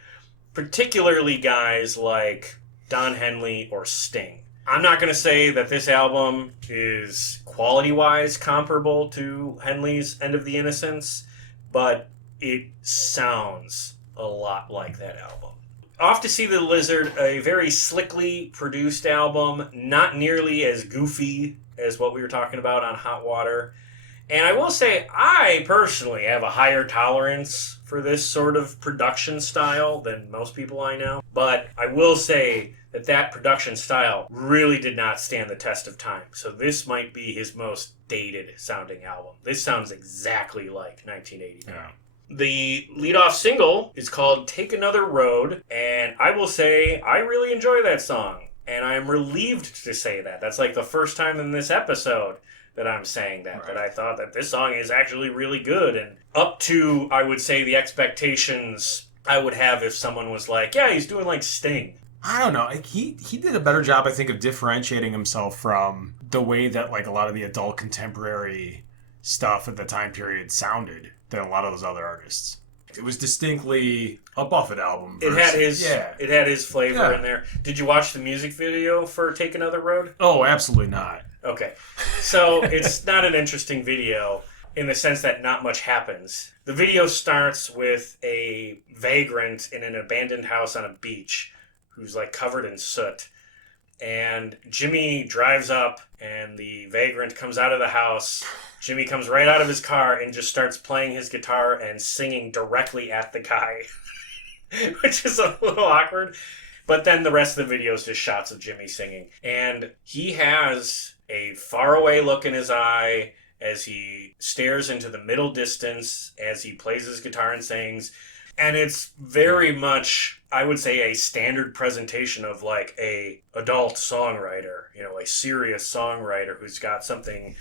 particularly guys like Don Henley or Sting. I'm not going to say that this album is quality-wise comparable to Henley's End of the Innocents, but it sounds a lot like that album. Off to See the Lizard, a very slickly produced album, not nearly as goofy as what we were talking about on Hot Water. And I will say, I personally have a higher tolerance for this sort of production style than most people I know. But I will say that production style really did not stand the test of time. So this might be his most dated sounding album. This sounds exactly like 1980. Yeah. The lead-off single is called Take Another Road, and I will say I really enjoy that song. And I am relieved to say that. That's like the first time in this episode that I'm saying that, that I thought that this song is actually really good. And up to, I would say, the expectations I would have if someone was like, yeah, he's doing like Sting. I don't know. Like, he did a better job, I think, of differentiating himself from the way that like a lot of the adult contemporary stuff at the time period sounded than a lot of those other artists. It was distinctly a Buffett album. It had his flavor in there. Did you watch the music video for Take Another Road? Oh, absolutely not. Okay. So it's not an interesting video in the sense that not much happens. The video starts with a vagrant in an abandoned house on a beach who's like covered in soot. And Jimmy drives up and the vagrant comes out of the house. Jimmy comes right out of his car and just starts playing his guitar and singing directly at the guy, which is a little awkward. But then the rest of the video is just shots of Jimmy singing. And he has a faraway look in his eye as he stares into the middle distance as he plays his guitar and sings. And it's very much, I would say, a standard presentation of like a adult songwriter, you know, a serious songwriter who's got something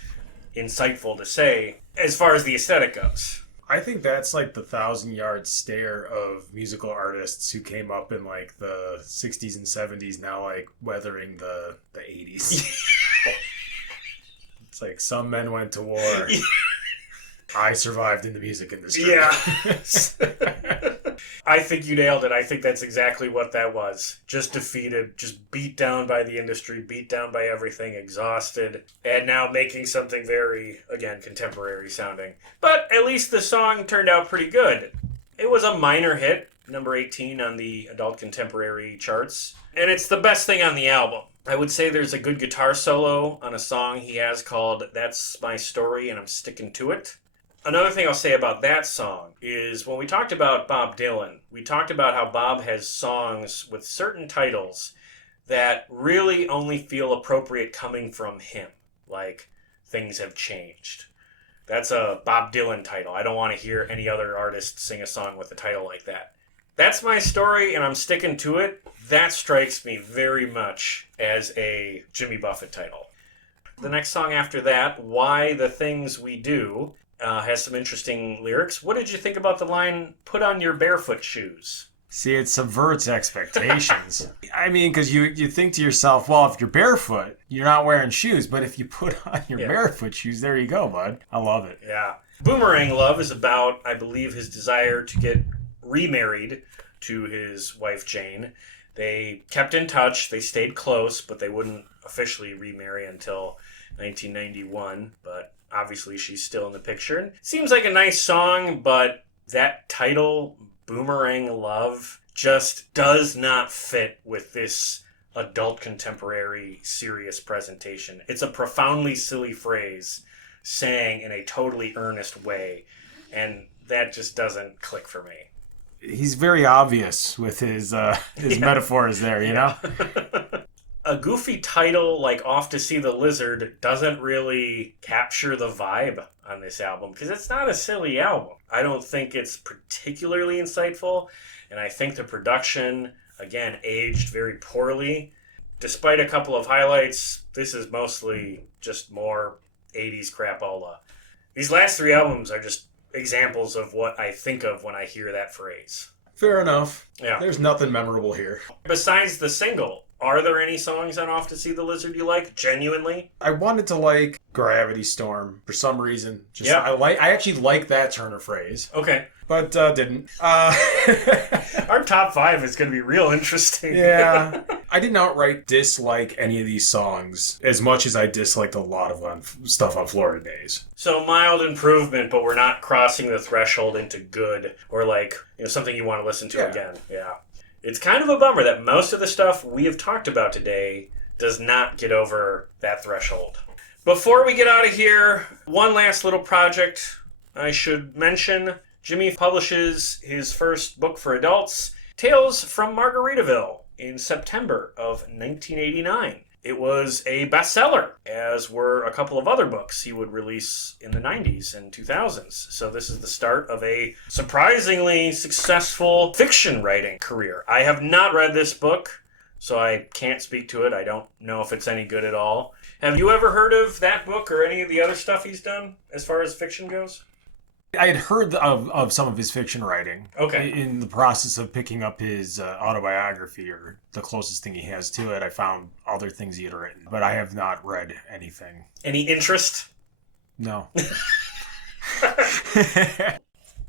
insightful to say as far as the aesthetic goes. I think that's like the 1,000-yard stare of musical artists who came up in like the 60s and 70s, now like weathering the 80s. It's like some men went to war. I survived in the music industry. Yeah. I think you nailed it. I think that's exactly what that was. Just defeated, just beat down by the industry, beat down by everything, exhausted, and now making something very, again, contemporary sounding. But at least the song turned out pretty good. It was a minor hit, number 18 on the adult contemporary charts, and it's the best thing on the album. I would say there's a good guitar solo on a song he has called That's My Story and I'm Sticking to It. Another thing I'll say about that song is when we talked about Bob Dylan, we talked about how Bob has songs with certain titles that really only feel appropriate coming from him, like Things Have Changed. That's a Bob Dylan title. I don't want to hear any other artist sing a song with a title like that. That's My Story and I'm Sticking to It. That strikes me very much as a Jimmy Buffett title. The next song after that, Why the Things We Do, has some interesting lyrics. What did you think about the line, put on your barefoot shoes? See, it subverts expectations. I mean, because you think to yourself, well, if you're barefoot, you're not wearing shoes. But if you put on your barefoot shoes, there you go, bud. I love it. Yeah. Boomerang Love is about, I believe, his desire to get remarried to his wife, Jane. They kept in touch. They stayed close, but they wouldn't officially remarry until 1991. But obviously, she's still in the picture. And seems like a nice song, but that title, Boomerang Love, just does not fit with this adult contemporary serious presentation. It's a profoundly silly phrase sang in a totally earnest way, and that just doesn't click for me. He's very obvious with his metaphors there, you know? A goofy title like Off to See the Lizard doesn't really capture the vibe on this album because it's not a silly album. I don't think it's particularly insightful, and I think the production, again, aged very poorly. Despite a couple of highlights, this is mostly just more 80s crapola. These last three albums are just examples of what I think of when I hear that phrase. Fair enough. Yeah. There's nothing memorable here. Besides the single, are there any songs on Off to See the Lizard you like, genuinely? I wanted to like Gravity Storm for some reason. Yeah. I actually like that turn of phrase. Okay. But didn't. Our top five is going to be real interesting. Yeah. I didn't outright dislike any of these songs as much as I disliked a lot of stuff on Florida Days. So mild improvement, but we're not crossing the threshold into good or like, something you want to listen to again. Yeah. It's kind of a bummer that most of the stuff we have talked about today does not get over that threshold. Before we get out of here, one last little project I should mention. Jimmy publishes his first book for adults, Tales from Margaritaville, in September of 1989. It was a bestseller, as were a couple of other books he would release in the 90s and 2000s. So this is the start of a surprisingly successful fiction writing career. I have not read this book, so I can't speak to it. I don't know if it's any good at all. Have you ever heard of that book or any of the other stuff he's done as far as fiction goes? I had heard of some of his fiction writing. Okay. In the process of picking up his autobiography, or the closest thing he has to it, I found other things he had written, but I have not read anything. Any interest? No.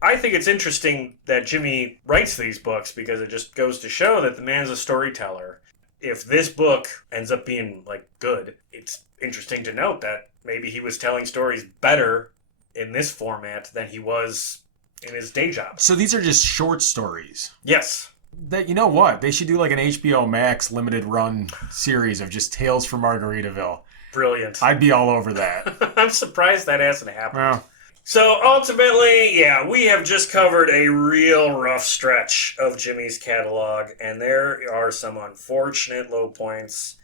I think it's interesting that Jimmy writes these books because it just goes to show that the man's a storyteller. If this book ends up being good, it's interesting to note that maybe he was telling stories better in this format than he was in his day job. So these are just short stories. Yes. That, you know what? They should do an HBO Max limited run series of just Tales from Margaritaville. Brilliant. I'd be all over that. I'm surprised that hasn't happened. Well, So ultimately, yeah, we have just covered a real rough stretch of Jimmy's catalog, and there are some unfortunate low points.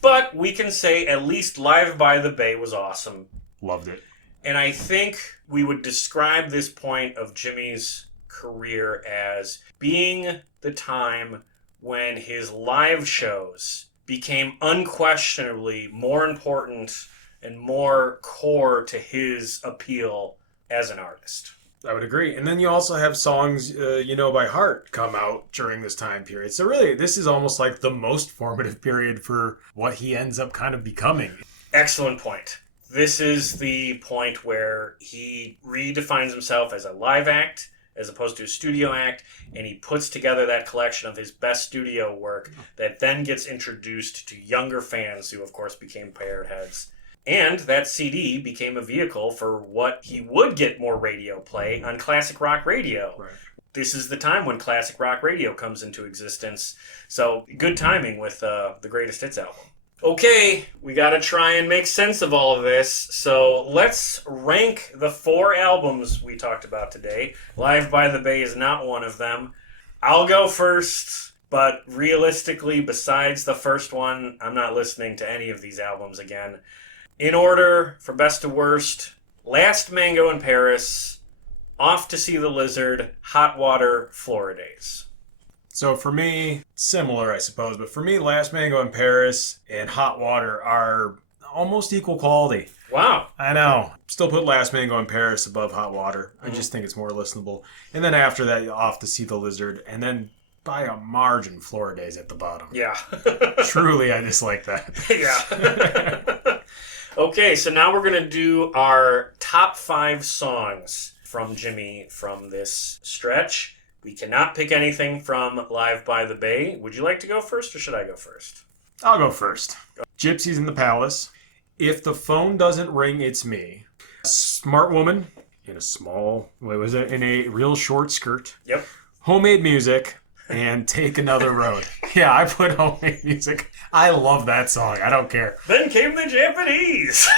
But we can say at least Live by the Bay was awesome. Loved it. And I think we would describe this point of Jimmy's career as being the time when his live shows became unquestionably more important and more core to his appeal as an artist. I would agree. And then you also have songs you know by heart come out during this time period. So really, this is almost like the most formative period for what he ends up kind of becoming. Excellent point. This is the point where he redefines himself as a live act as opposed to a studio act, and he puts together that collection of his best studio work that then gets introduced to younger fans who, of course, became Parrot Heads. And that CD became a vehicle for what he would get more radio play on classic rock radio. Right. This is the time when classic rock radio comes into existence. So good timing with the Greatest Hits album. Okay, we got to try and make sense of all of this. So let's rank the 4 albums we talked about today. Live by the Bay is not one of them. I'll go first, but realistically, besides the first one, I'm not listening to any of these albums again. In order, from best to worst, Last Mango in Paris, Off to See the Lizard, Hot Water, Florida Days. So for me, similar, I suppose, but for me, Last Mango in Paris and Hot Water are almost equal quality. Wow. I know. Still put Last Mango in Paris above Hot Water. I just think it's more listenable. And then after that, Off to See the Lizard, and then by a margin, Florida Days at the bottom. Yeah. Truly, I dislike that. Yeah. Okay, so now we're going to do our top 5 songs from Jimmy from this stretch. We cannot pick anything from Live by the Bay. Would you like to go first, or should I go first? I'll go first. Gypsies in the Palace. If the Phone Doesn't Ring, It's Me. Smart Woman in a small, in a real short skirt. Yep. Homemade Music. And Take Another Road. Yeah, I put Homemade Music. I love that song. I don't care. Then came the Japanese.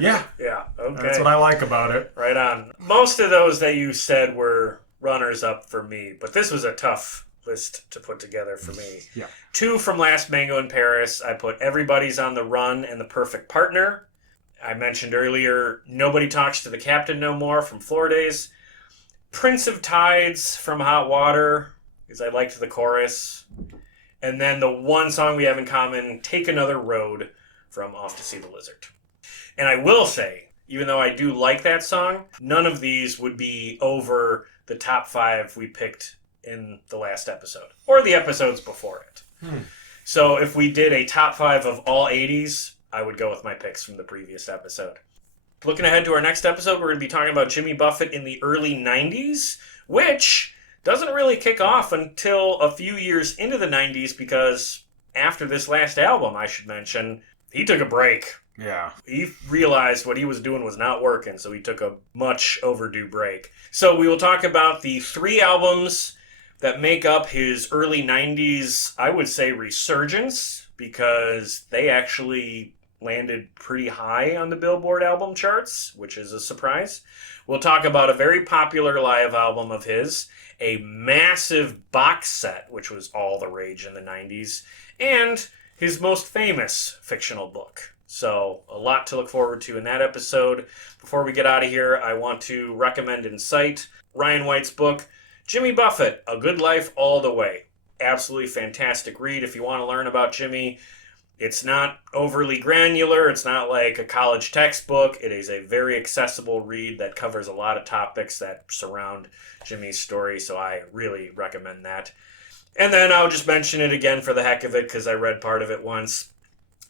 Yeah. Yeah, okay. That's what I like about it. Right on. Most of those that you said were runners-up for me, but this was a tough list to put together for me. Yeah. 2 from Last Mango in Paris. I put Everybody's on the Run and The Perfect Partner. I mentioned earlier Nobody Talks to the Captain No More from Florida Days. Prince of Tides from Hot Water, because I liked the chorus. And then the one song we have in common, Take Another Road from Off to See the Lizard. And I will say, even though I do like that song, none of these would be over the top 5 we picked in the last episode, or the episodes before it. So if we did a top 5 of all 80s, I would go with my picks from the previous episode. Looking ahead to our next episode, we're going to be talking about Jimmy Buffett in the early 90s, which doesn't really kick off until a few years into the 90s, because after this last album, I should mention, he took a break. Yeah. He realized what he was doing was not working, so he took a much overdue break. So we will talk about the 3 albums that make up his early 90s, I would say, resurgence, because they actually landed pretty high on the Billboard album charts, which is a surprise. We'll talk about a very popular live album of his, a massive box set, which was all the rage in the 90s, and his most famous fictional book. So a lot to look forward to in that episode. Before we get out of here, I want to recommend and cite Ryan White's book, Jimmy Buffett, A Good Life All the Way. Absolutely fantastic read if you want to learn about Jimmy. It's not overly granular. It's not like a college textbook. It is a very accessible read that covers a lot of topics that surround Jimmy's story, so I really recommend that. And then I'll just mention it again for the heck of it, because I read part of it once.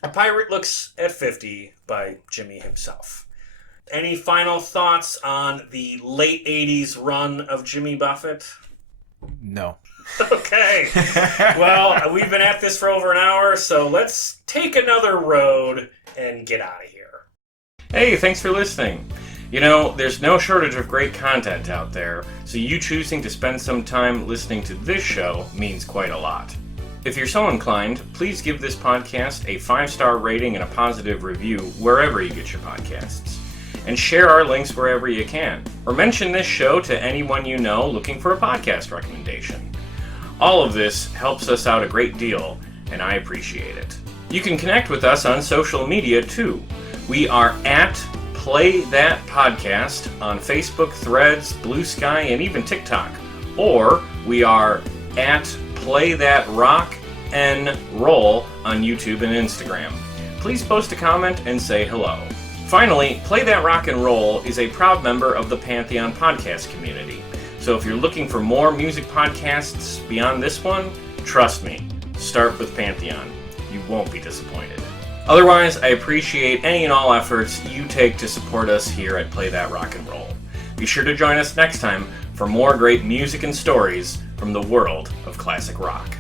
A Pirate Looks at 50 by Jimmy himself. Any final thoughts on the late 80s run of Jimmy Buffett? No. Okay. Well, we've been at this for over an hour, so let's take another road and get out of here. Hey, thanks for listening. You know, there's no shortage of great content out there, so you choosing to spend some time listening to this show means quite a lot. If you're so inclined, please give this podcast a 5-star rating and a positive review wherever you get your podcasts. and share our links wherever you can, or mention this show to anyone you know looking for a podcast recommendation. All of this helps us out a great deal, and I appreciate it. You can connect with us on social media too. We are at Play That Podcast on Facebook, Threads, Blue Sky, and even TikTok. Or we are at Play That Rock and Roll on YouTube and Instagram. Please post a comment and say hello. Finally, Play That Rock and Roll is a proud member of the Pantheon podcast community. So if you're looking for more music podcasts beyond this one, trust me, start with Pantheon. You won't be disappointed. Otherwise, I appreciate any and all efforts you take to support us here at Play That Rock and Roll. Be sure to join us next time for more great music and stories from the world of classic rock.